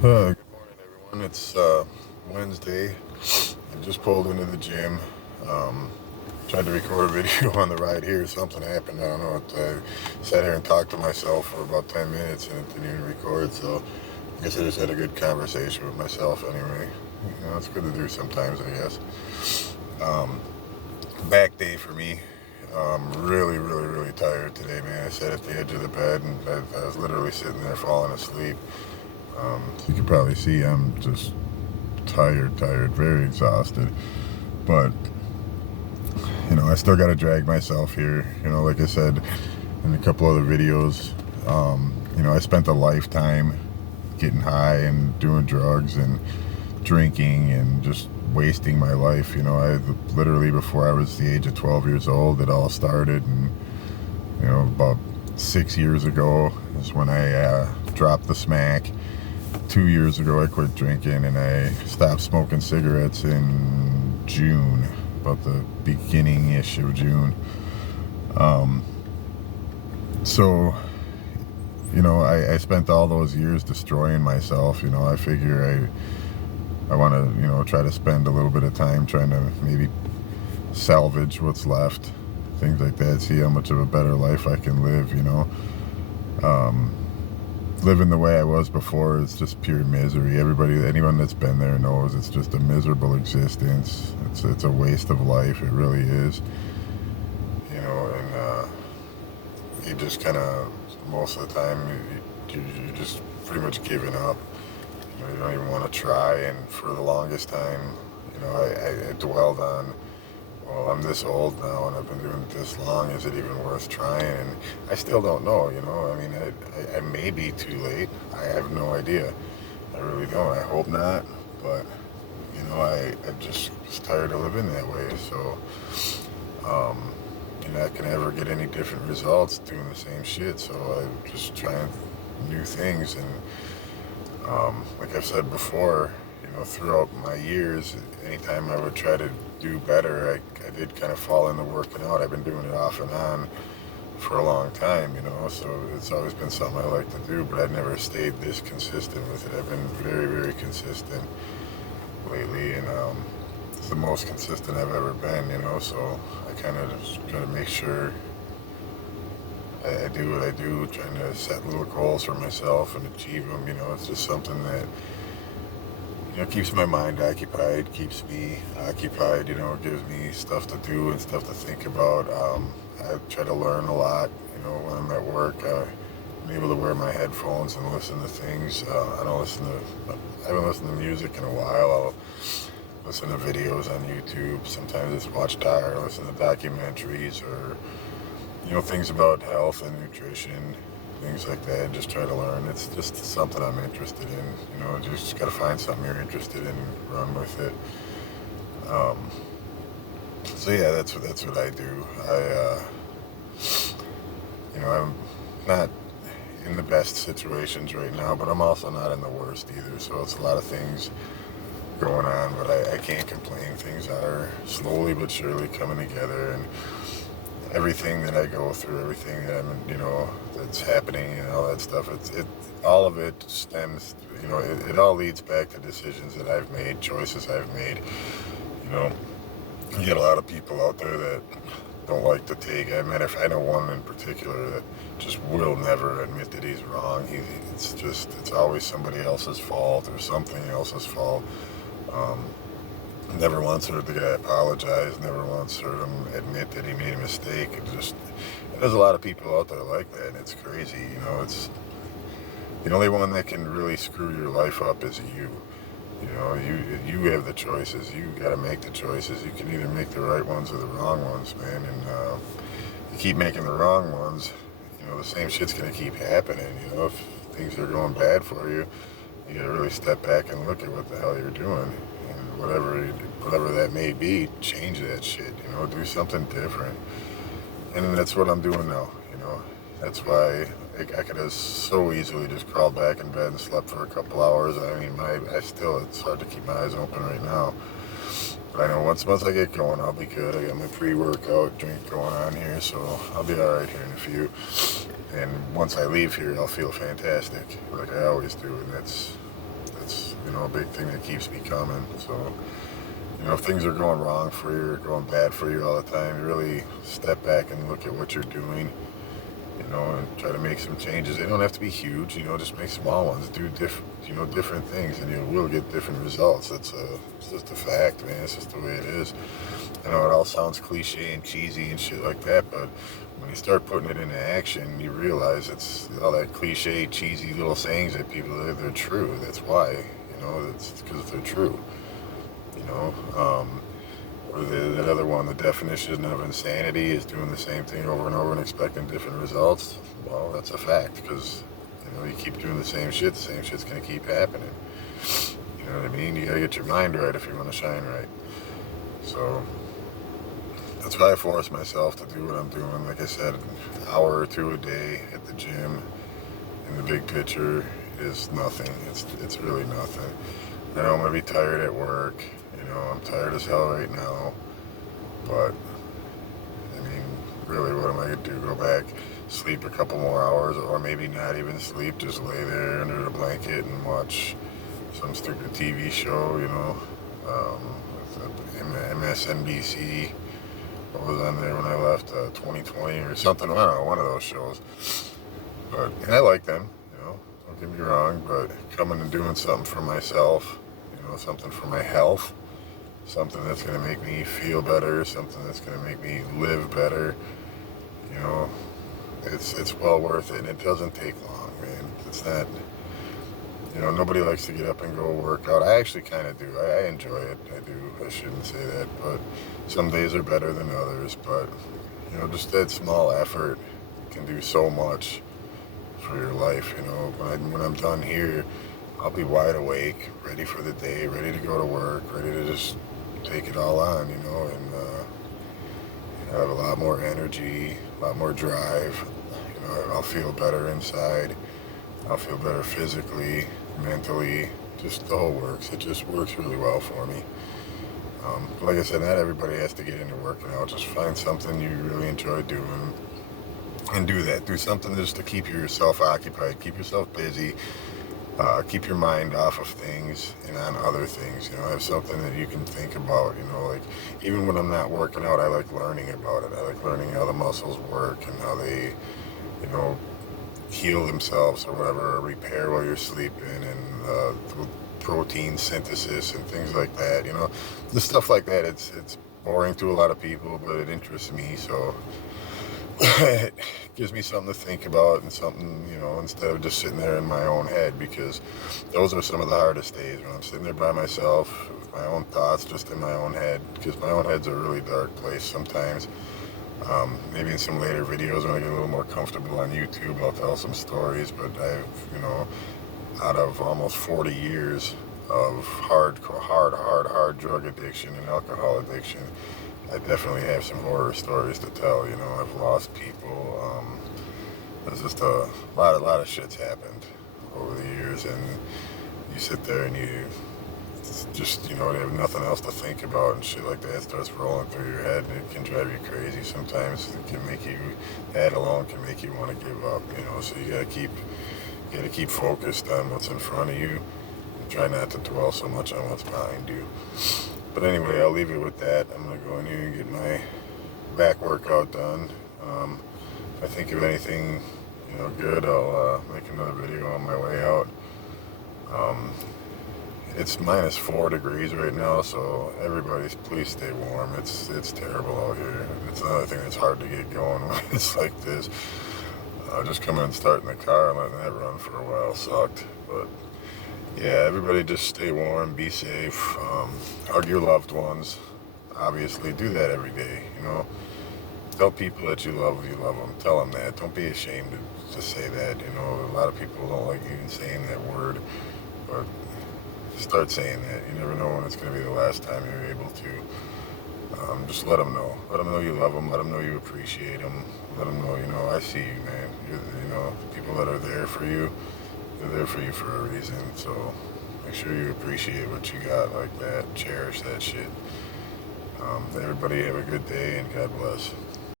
Good morning, everyone. It's Wednesday. I just pulled into the gym. Um, Tried to record a video on the ride here. Something happened. I don't know. I sat here and talked to myself for about 10 minutes and it didn't even record. So I guess I just had a good conversation with myself anyway. It's good to do sometimes, I guess. Um, Back day for me. Really, really, really tired today, man. I sat at the edge of the bed and I was literally sitting there falling asleep. So you can probably see I'm just tired, very exhausted. But, I still got to drag myself here. Like I said in a couple other videos, I spent a lifetime getting high and doing drugs and drinking and just wasting my life. I literally, before I was the age of 12 years old, it all started. And, about 6 years ago is when I dropped the smack. 2 years ago, I quit drinking and I stopped smoking cigarettes in June, about the beginning-ish of June. Um, so, I spent all those years destroying myself. I figure I want to, try to spend a little bit of time trying to maybe salvage what's left, things like that, see how much of a better life I can live. Um, Living the way I was before is just pure misery. Anyone that's been there knows it's just a miserable existence. It's a waste of life. It really is. And you just kind of, most of the time, you're just pretty much giving up. You don't even want to try. And for the longest time, I dwelled on, well, I'm this old now and I've been doing it this long. Is it even worth trying? And I still don't know. I mean, I may be too late. I have no idea. I really don't. I hope not. But, I just was tired of living that way. So, you're not going to ever get any different results doing the same shit. So I'm just trying new things. And like I've said before, throughout my years, anytime I would try to do better, I did kind of fall into working out. I've been doing it off and on for a long time, so it's always been something I like to do, but I've never stayed this consistent with it. I've been very, very consistent lately, and it's the most consistent I've ever been, so I kind of just try to make sure I do what I do, trying to set little goals for myself and achieve them. It's just something that keeps my mind occupied, keeps me occupied, it gives me stuff to do and stuff to think about. I try to learn a lot, when I'm at work. I'm able to wear my headphones and listen to things. I haven't listened to music in a while. I'll listen to videos on YouTube. Sometimes it's listen to documentaries or, things about health and nutrition, things like that, and just try to learn. It's just something I'm interested in. Just got to find something you're interested in and run with it. So yeah, that's what I do. I'm not in the best situations right now, but I'm also not in the worst either. So it's a lot of things going on, but I can't complain. Things are slowly but surely coming together, and everything that I go through, everything that that's happening and all that stuff, all of it stems, it all leads back to decisions that I've made, choices I've made. You know, you get a lot of people out there that don't like to take. I know one in particular that just will never admit that he's wrong. It's always somebody else's fault or something else's fault. Never once heard the guy apologize, never once heard him admit that he made a mistake. There's a lot of people out there like that, and it's crazy. It's the only one that can really screw your life up is you. You have the choices. You got to make the choices. You can either make the right ones or the wrong ones, man. And you keep making the wrong ones, the same shit's gonna keep happening. If things are going bad for you, you gotta really step back and look at what the hell you're doing, and whatever that may be, change that shit. Do something different. And that's what I'm doing now. That's why I could have so easily just crawled back in bed and slept for a couple hours. I mean, it's hard to keep my eyes open right now. But I know once I get going, I'll be good. I got my pre-workout drink going on here, so I'll be all right here in a few. And once I leave here, I'll feel fantastic, like I always do. And a big thing that keeps me coming. So, if things are going wrong for you or going bad for you all the time, you really step back and look at what you're doing, and try to make some changes. They don't have to be huge, just make small ones. Do different things, and you will get different results. It's just a fact, man. It's just the way it is. I know it all sounds cliche and cheesy and shit like that, but when you start putting it into action, you realize it's all that cliche, cheesy little sayings that people, they're true. That's why, it's because they're true. Or that other one, the definition of insanity is doing the same thing over and over and expecting different results. Well, that's a fact, because you keep doing the same shit's gonna keep happening. You know what I mean? You gotta get your mind right if you want to shine right. So that's why I force myself to do what I'm doing. Like I said, an hour or two a day at the gym. In the big picture, is nothing. It's really nothing. I know I'm gonna be tired at work. I'm tired as hell right now, but I mean, really, what am I gonna do? Go back, sleep a couple more hours, or maybe not even sleep, just lay there under the blanket and watch some stupid TV show, MSNBC. What was on there when I left? 2020 or something. I don't know, one of those shows. And I like them, don't get me wrong, but coming and doing something for myself, something for my health, something that's going to make me feel better, something that's going to make me live better, it's well worth it, and it doesn't take long, man. It's not, nobody likes to get up and go work out. I actually kind of do. I enjoy it. I do. I shouldn't say that, but some days are better than others, but, just that small effort can do so much for your life. When I'm done here, I'll be wide awake, ready for the day, ready to go to work, ready to just take it all on, and have a lot more energy, a lot more drive. I'll feel better inside. I'll feel better physically, mentally, just the whole works. It just works really well for me. Like I said, not everybody has to get into working out. Just find something you really enjoy doing and do that. Do something just to keep yourself occupied, keep yourself busy. Keep your mind off of things and on other things. Have something that you can think about. Like even when I'm not working out, I like learning about it. I like learning how the muscles work and how they, heal themselves or whatever, or repair while you're sleeping, and protein synthesis and things like that. The stuff like that. It's boring to a lot of people, but it interests me. So it gives me something to think about and something, instead of just sitting there in my own head, because those are some of the hardest days, when I'm sitting there by myself with my own thoughts just in my own head, because my own head's a really dark place sometimes. Maybe in some later videos when I get a little more comfortable on YouTube, I'll tell some stories, but I've, out of almost 40 years of hard drug addiction and alcohol addiction, I definitely have some horror stories to tell. I've lost people. There's just a lot of shit's happened over the years, and you sit there and you just, you have nothing else to think about, and shit like that starts rolling through your head, and it can drive you crazy. Sometimes it can make you, that alone can make you want to give up, so you gotta keep focused on what's in front of you, and try not to dwell so much on what's behind you. But anyway, I'll leave it with that. I'm going to go in here and get my back workout done. If I think of anything, good, I'll make another video on my way out. It's -4 degrees right now, so everybody please stay warm. It's terrible out here. It's another thing that's hard to get going when it's like this. Just coming and starting the car and letting that run for a while sucked. But yeah, everybody just stay warm, be safe, hug your loved ones. Obviously, do that every day, Tell people that you love them. Tell them that. Don't be ashamed to say that, A lot of people don't like even saying that word, but start saying that. You never know when it's going to be the last time you're able to. Just let them know. Let them know you love them. Let them know you appreciate them. Let them know, I see you, man. The people that are there for you, they're there for you for a reason. So make sure you appreciate what you got like that. Cherish that shit. Everybody have a good day, and God bless.